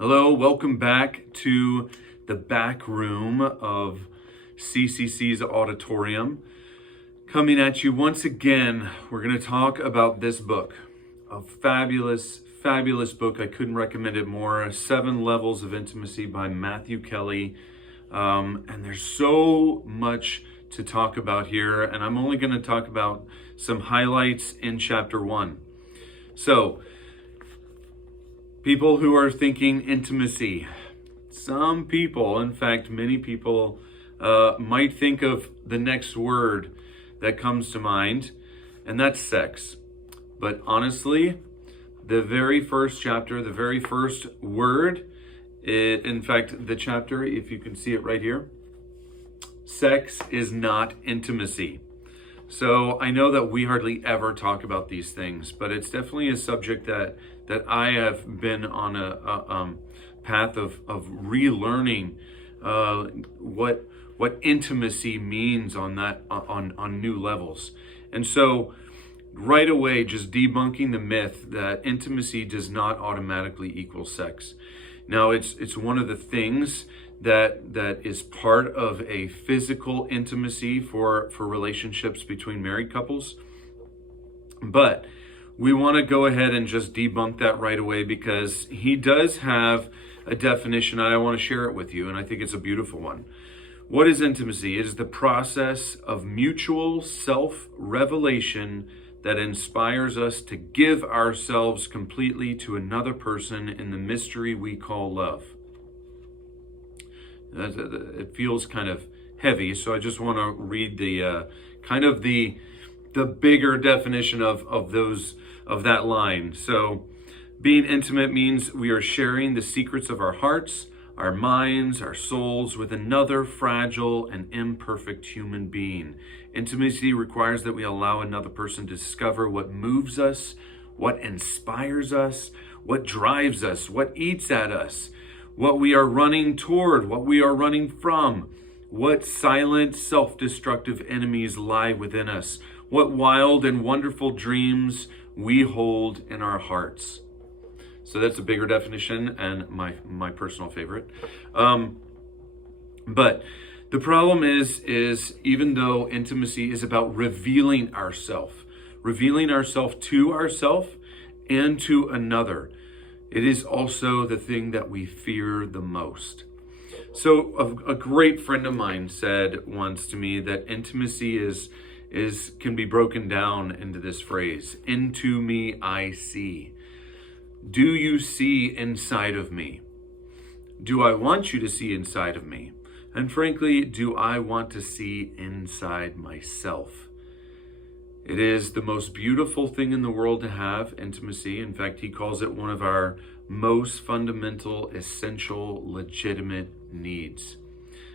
Hello, welcome back to the back room of CCC's auditorium. Coming at you once again, we're going to talk about this book, a fabulous, fabulous book. I couldn't recommend it more. 7 Levels of Intimacy by Matthew Kelly. And there's so much to talk about here, and I'm only going to talk about some highlights in chapter 1. So, people who are thinking intimacy. Some people, in fact, many people might think of the next word that comes to mind, and that's sex. But honestly, the very first chapter, the very first word, in fact, the chapter, if you can see it right here, sex is not intimacy. So I know that we hardly ever talk about these things, but it's definitely a subject that I have been on a path of relearning what intimacy means on new levels. And so right away, just debunking the myth that intimacy does not automatically equal sex. Now, it's one of the things that is part of a physical intimacy for relationships between married couples. But we want to go ahead and just debunk that right away, because he does have a definition, and I want to share it with you, and I think it's a beautiful one. What is intimacy? It is the process of mutual self-revelation that inspires us to give ourselves completely to another person in the mystery we call love. It feels kind of heavy, so I just want to read the kind of the bigger definition of that line. So, being intimate means we are sharing the secrets of our hearts, our minds, our souls with another fragile and imperfect human being. Intimacy requires that we allow another person to discover what moves us, what inspires us, what drives us, what eats at us, what we are running toward, what we are running from, what silent, self-destructive enemies lie within us, what wild and wonderful dreams we hold in our hearts. So that's a bigger definition and my personal favorite. But the problem is even though intimacy is about revealing ourselves to ourselves and to another, it is also the thing that we fear the most. So a great friend of mine said once to me that intimacy can be broken down into this phrase: into me I see. Do you see inside of me? Do I want you to see inside of me? And frankly, do I want to see inside myself? It is the most beautiful thing in the world to have intimacy. In fact, he calls it one of our most fundamental, essential, legitimate needs.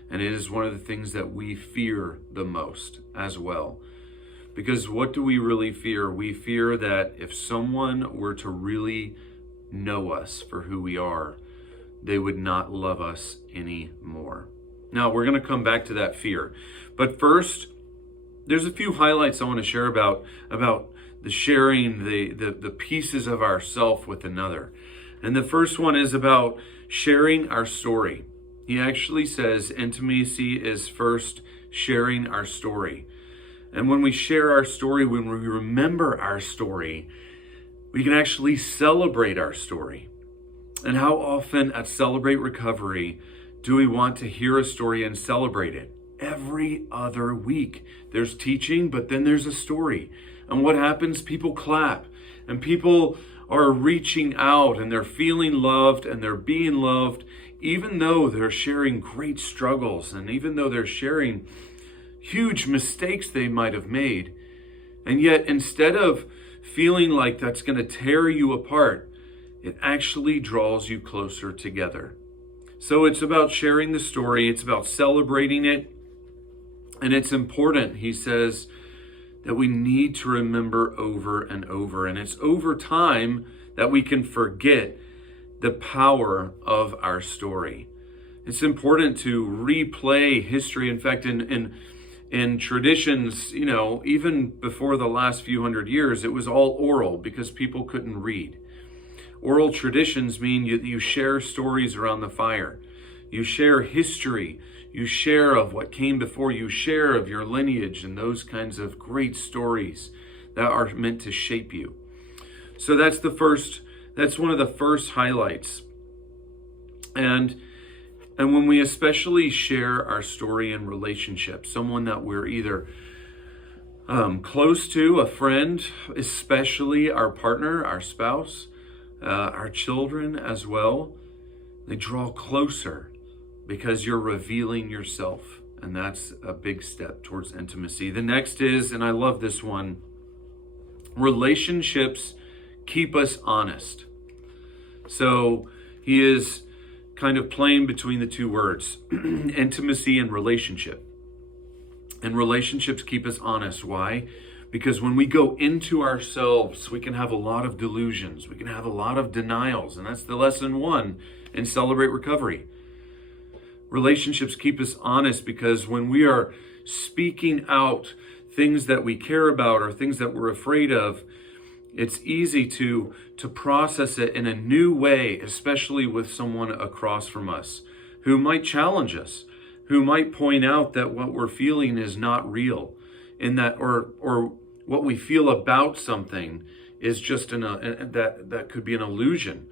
And it is one of the things that we fear the most as well. Because what do we really fear? We fear that if someone were to really know us for who we are, they would not love us anymore. Now, we're going to come back to that fear. But first, there's a few highlights I want to share about the sharing the pieces of ourself with another. And the first one is about sharing our story. He actually says intimacy is first sharing our story. And when we share our story, when we remember our story, we can actually celebrate our story. And how often at Celebrate Recovery do we want to hear a story and celebrate it? Every other week. There's teaching, but then there's a story. And what happens? People clap, and people are reaching out, and they're feeling loved, and they're being loved, even though they're sharing great struggles, and even though they're sharing huge mistakes they might have made. And yet, instead of feeling like that's going to tear you apart, it actually draws you closer together. So it's about sharing the story. It's about celebrating it. And it's important, he says, that we need to remember over and over. And it's over time that we can forget the power of our story. It's important to replay history. In fact, in traditions, even before the last few hundred years, it was all oral because people couldn't read. Oral traditions mean you share stories around the fire. You share history. You share of what came before you. Share of your lineage and those kinds of great stories that are meant to shape you. So that's one of the first highlights. And when we especially share our story in relationships, someone that we're either close to, a friend, especially our partner, our spouse, our children as well, they draw closer because you're revealing yourself. And that's a big step towards intimacy. The next is, and I love this one, relationships keep us honest. So he is kind of playing between the two words, intimacy and relationship. And relationships keep us honest. Why? Because when we go into ourselves, we can have a lot of delusions. We can have a lot of denials. And that's the lesson 1 in Celebrate Recovery. Relationships keep us honest because when we are speaking out things that we care about or things that we're afraid of, it's easy to process it in a new way, especially with someone across from us who might challenge us, who might point out that what we're feeling is not real, in that or what we feel about something is just that could be an illusion.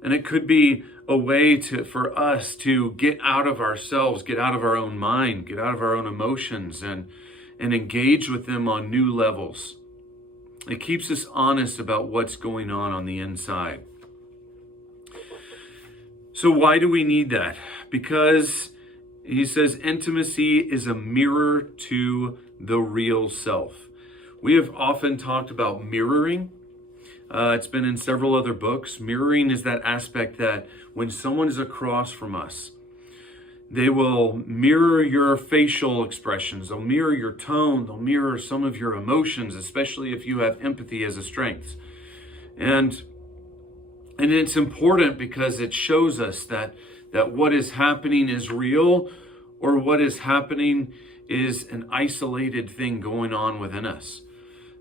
And it could be a way for us to get out of ourselves, get out of our own mind, get out of our own emotions and engage with them on new levels. It keeps us honest about what's going on the inside. So why do we need that? Because he says intimacy is a mirror to the real self. We have often talked about mirroring. It's been in several other books. Mirroring is that aspect that when someone is across from us, they will mirror your facial expressions. They'll mirror your tone. They'll mirror some of your emotions, especially if you have empathy as a strength. And it's important because it shows us that what is happening is real, or what is happening is an isolated thing going on within us.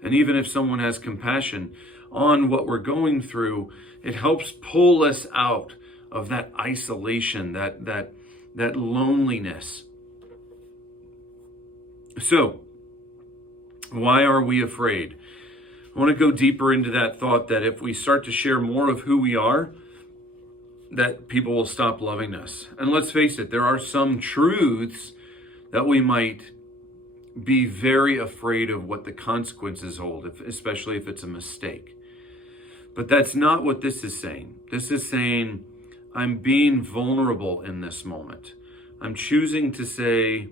And even if someone has compassion on what we're going through, it helps pull us out of that isolation, that loneliness. So, why are we afraid? I want to go deeper into that thought that if we start to share more of who we are, that people will stop loving us. And let's face it, there are some truths that we might be very afraid of what the consequences hold, especially if it's a mistake. But that's not what this is saying. This is saying, I'm being vulnerable in this moment. I'm choosing to say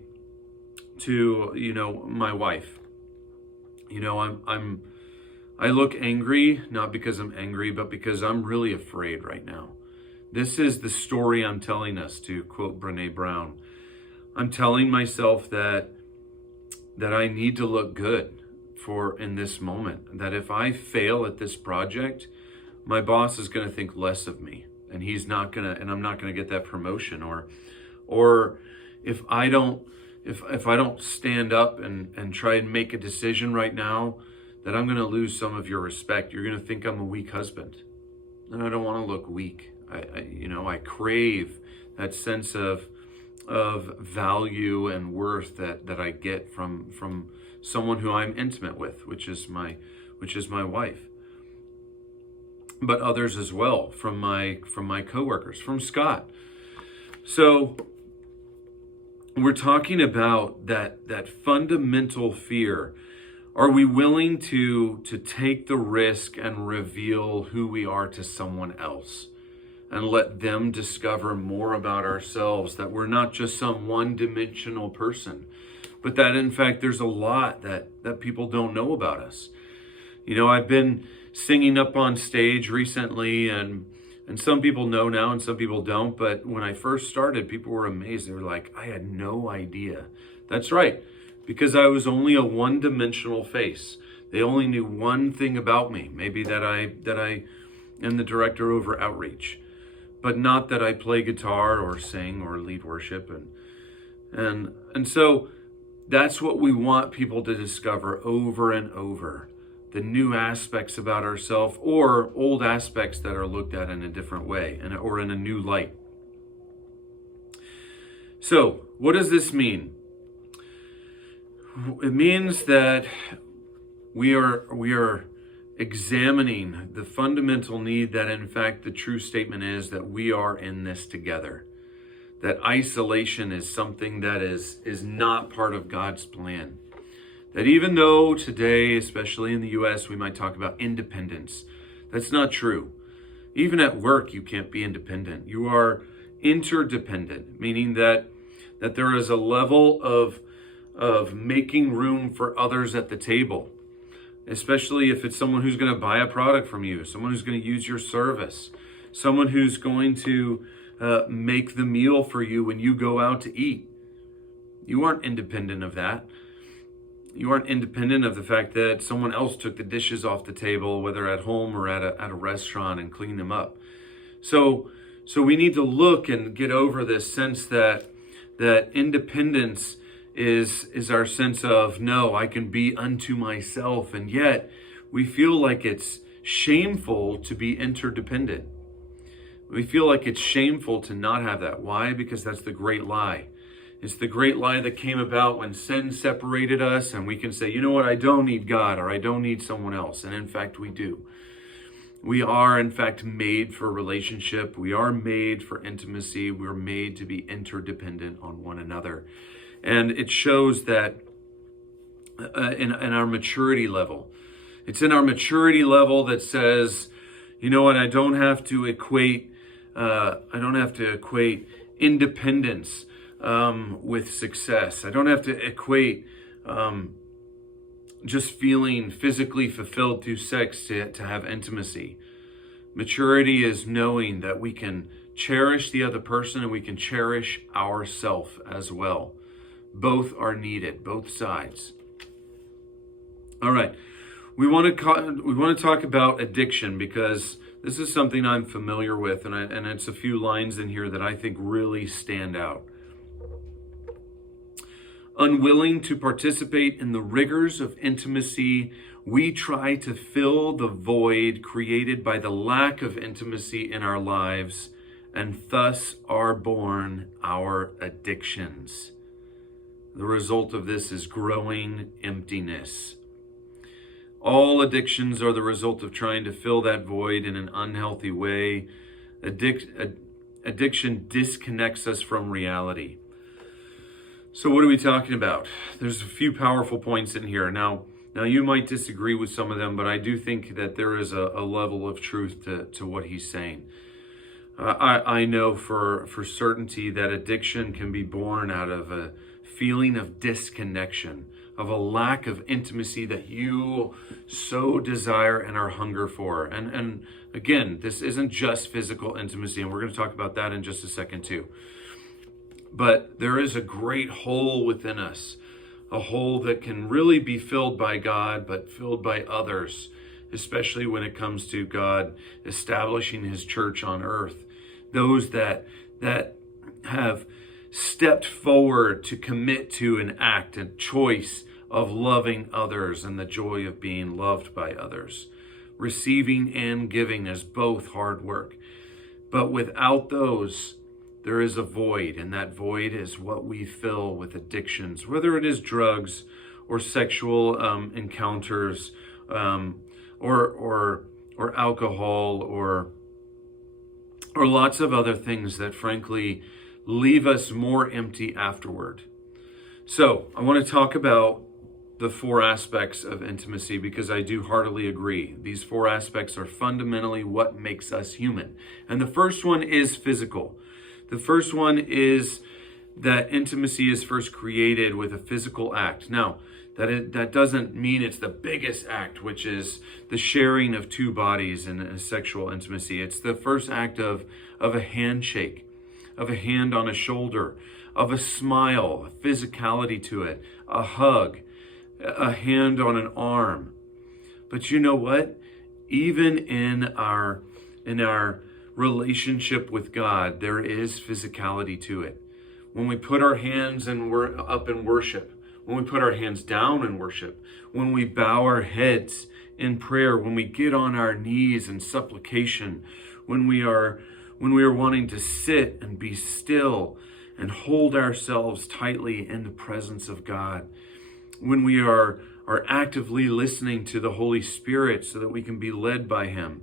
to, my wife, I look angry, not because I'm angry, but because I'm really afraid right now. This is the story I'm telling us, to quote Brené Brown. I'm telling myself that I need to look good in this moment. That if I fail at this project, my boss is going to think less of me, and I'm not gonna get that promotion, or if I don't stand up and try and make a decision right now, that I'm going to lose some of your respect. You're going to think I'm a weak husband, and I don't want to look weak. I crave that sense of value and worth that I get from someone who I'm intimate with, which is my wife, but others as well, from my coworkers, from Scott. So we're talking about that fundamental fear. Are we willing to take the risk and reveal who we are to someone else and let them discover more about ourselves, that we're not just some one-dimensional person, but that in fact there's a lot that people don't know about us? I've been singing up on stage recently, and some people know now and some people don't, but when I first started, people were amazed. They were like, I had no idea. That's right, because I was only a one-dimensional face. They only knew one thing about me, maybe that I am the director over outreach, but not that I play guitar or sing or lead worship. And so that's what we want people to discover over and over. the new aspects about ourselves, or old aspects that are looked at in a different way or in a new light. So, what does this mean? It means that we are examining the fundamental need that, in fact, the true statement is that we are in this together. That isolation is something that is not part of God's plan. That even though today, especially in the U.S., we might talk about independence, that's not true. Even at work, you can't be independent. You are interdependent, meaning that there is a level of making room for others at the table, especially if it's someone who's going to buy a product from you, someone who's going to use your service, someone who's going to make the meal for you when you go out to eat. You aren't independent of that. You aren't independent of the fact that someone else took the dishes off the table, whether at home or at a restaurant, and cleaned them up. So we need to look and get over this sense that independence is our sense of, no, I can be unto myself. And yet we feel like it's shameful to be interdependent. We feel like it's shameful to not have that. Why? Because that's the great lie. It's the great lie that came about when sin separated us, and we can say, you know what, I don't need God, or I don't need someone else. And in fact, we do. We are, in fact, made for relationship. We are made for intimacy. We're made to be interdependent on one another. And it shows that in our maturity level. It's in our maturity level that says, you know what, I don't have to equate independence with success. I don't have to equate just feeling physically fulfilled through sex to have intimacy. Maturity is knowing that we can cherish the other person and we can cherish ourself as well. Both are needed, both sides. All right, we want to talk about addiction, because this is something I'm familiar with, and it's a few lines in here that I think really stand out. Unwilling to participate in the rigors of intimacy, we try to fill the void created by the lack of intimacy in our lives, and thus are born our addictions. The result of this is growing emptiness. All addictions are the result of trying to fill that void in an unhealthy way. Addiction disconnects us from reality. So what are we talking about? There's a few powerful points in here. Now you might disagree with some of them, but I do think that there is a level of truth to what he's saying. I know for certainty that addiction can be born out of a feeling of disconnection, of a lack of intimacy that you so desire and are hunger for. And again, this isn't just physical intimacy, and we're going to talk about that in just a second too. But there is a great hole within us, a hole that can really be filled by God, but filled by others, especially when it comes to God establishing his church on earth. Those that have stepped forward to commit to an act, a choice of loving others and the joy of being loved by others. Receiving and giving is both hard work. But without those, there is a void, and that void is what we fill with addictions, whether it is drugs or sexual encounters, or alcohol, or lots of other things that frankly leave us more empty afterward. So I want to talk about the four aspects of intimacy, because I do heartily agree. These four aspects are fundamentally what makes us human. And the first one is physical. The first one is that intimacy is first created with a physical act. Now, that doesn't mean it's the biggest act, which is the sharing of two bodies in a sexual intimacy. It's the first act of a handshake, of a hand on a shoulder, of a smile, a physicality to it, a hug, a hand on an arm. But you know what? Even in our relationship with God, there is physicality to it. When we put our hands and we're up in worship, when we put our hands down in worship, when we bow our heads in prayer, when we get on our knees in supplication, when we are wanting to sit and be still and hold ourselves tightly in the presence of God, when we are actively listening to the Holy Spirit so that we can be led by him.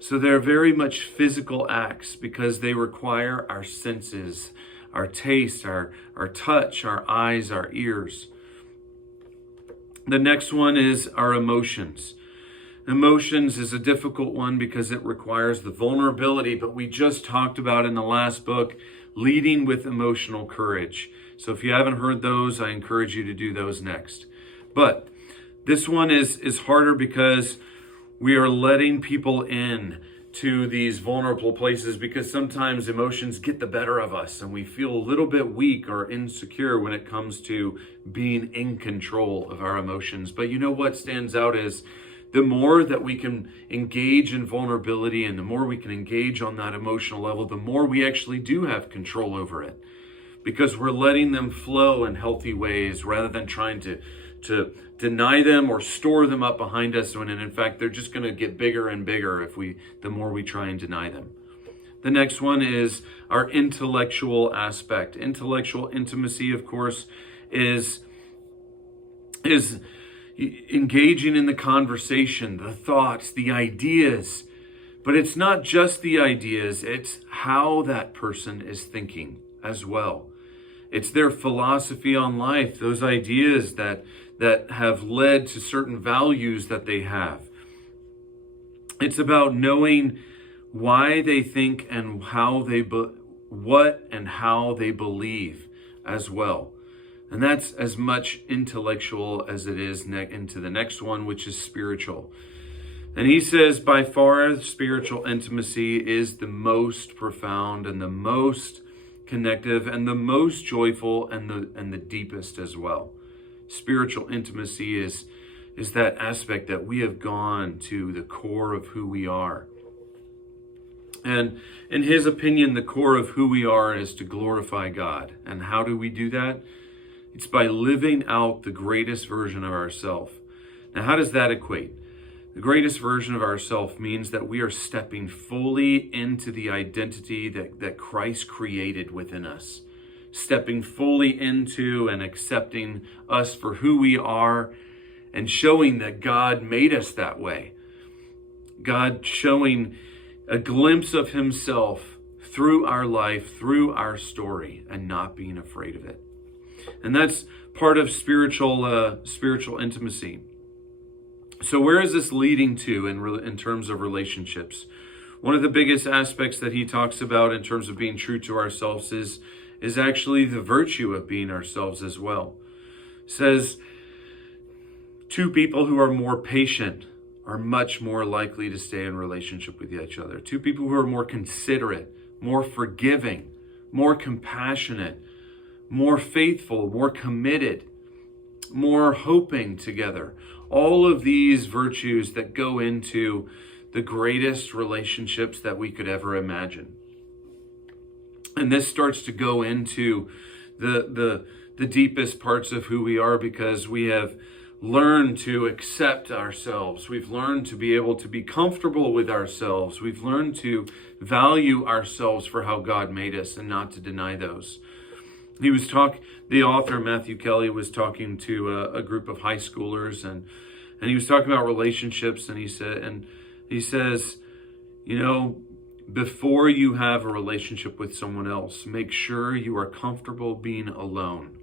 So they're very much physical acts because they require our senses, our taste, our touch, our eyes, our ears. The next one is our emotions. Emotions is a difficult one because it requires the vulnerability, but we just talked about in the last book, leading with emotional courage. So if you haven't heard those, I encourage you to do those next. But this one is harder because we are letting people in to these vulnerable places, because sometimes emotions get the better of us and we feel a little bit weak or insecure when it comes to being in control of our emotions. But you know what stands out is the more that we can engage in vulnerability and the more we can engage on that emotional level, the more we actually do have control over it, because we're letting them flow in healthy ways rather than trying to deny them or store them up behind us, when in fact they're just going to get bigger and bigger the more we try and deny them. The next one is our intellectual aspect. Intellectual intimacy, of course, is engaging in the conversation, the thoughts, the ideas. But it's not just the ideas, it's how that person is thinking as well. It's their philosophy on life, those ideas that have led to certain values that they have. It's about knowing why they think and what and how they believe as well. And that's as much intellectual as it is into the next one, which is spiritual. And he says, by far, spiritual intimacy is the most profound and the most connective and the most joyful and the deepest as well. Spiritual intimacy is that aspect that we have gone to the core of who we are. And in his opinion, the core of who we are is to glorify God. And how do we do that? It's by living out the greatest version of ourselves. Now, how does that equate? The greatest version of ourselves means that we are stepping fully into the identity that Christ created within us. Stepping fully into and accepting us for who we are and showing that God made us that way. God showing a glimpse of himself through our life, through our story, and not being afraid of it. And that's part of spiritual intimacy. So where is this leading to in terms of relationships? One of the biggest aspects that he talks about in terms of being true to ourselves is actually the virtue of being ourselves as well. It says, two people who are more patient are much more likely to stay in relationship with each other. Two people who are more considerate, more forgiving, more compassionate, more faithful, more committed, more hoping together. All of these virtues that go into the greatest relationships that we could ever imagine. And this starts to go into the deepest parts of who we are, because we have learned to accept ourselves. We've learned to be able to be comfortable with ourselves. We've learned to value ourselves for how God made us and not to deny those. The author, Matthew Kelly, was talking to a group of high schoolers, and he was talking about relationships, and he says, you know, before you have a relationship with someone else, make sure you are comfortable being alone.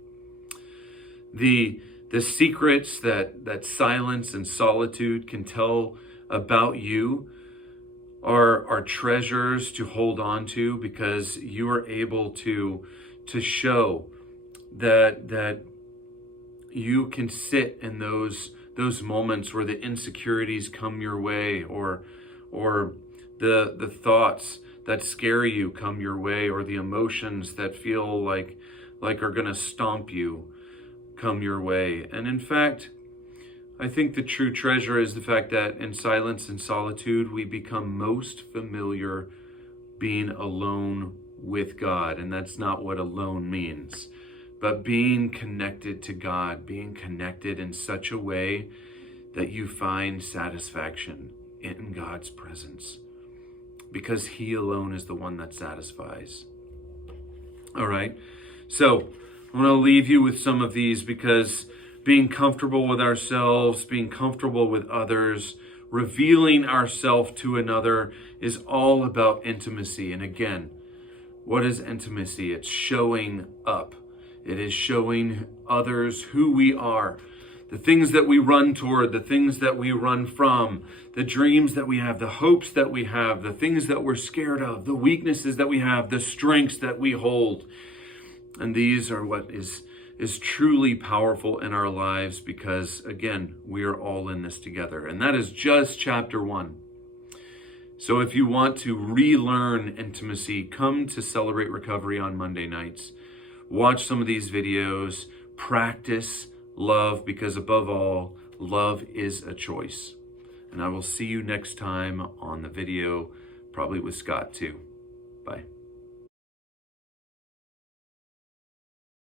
The secrets that silence and solitude can tell about you are treasures to hold on to, because you are able to show that you can sit in those moments where the insecurities come your way, or the thoughts that scare you come your way, or the emotions that feel like are going to stomp you come your way. And in fact, I think the true treasure is the fact that in silence and solitude, we become most familiar being alone with God. And that's not what alone means. but being connected to God, being connected in such a way that you find satisfaction in God's presence, because He alone is the one that satisfies. All right, so I'm going to leave you with some of these, because being comfortable with ourselves, being comfortable with others, revealing ourselves to another is all about intimacy. And again, what is intimacy? It's showing up. It is showing others who we are, the things that we run toward, the things that we run from, the dreams that we have, the hopes that we have, the things that we're scared of, the weaknesses that we have, the strengths that we hold. And these are what is truly powerful in our lives, because again, we are all in this together. And that is just chapter 1. So if you want to relearn intimacy, come to Celebrate Recovery on Monday nights. Watch some of these videos, practice love, because above all, love is a choice. And I will see you next time on the video, probably with Scott too. Bye.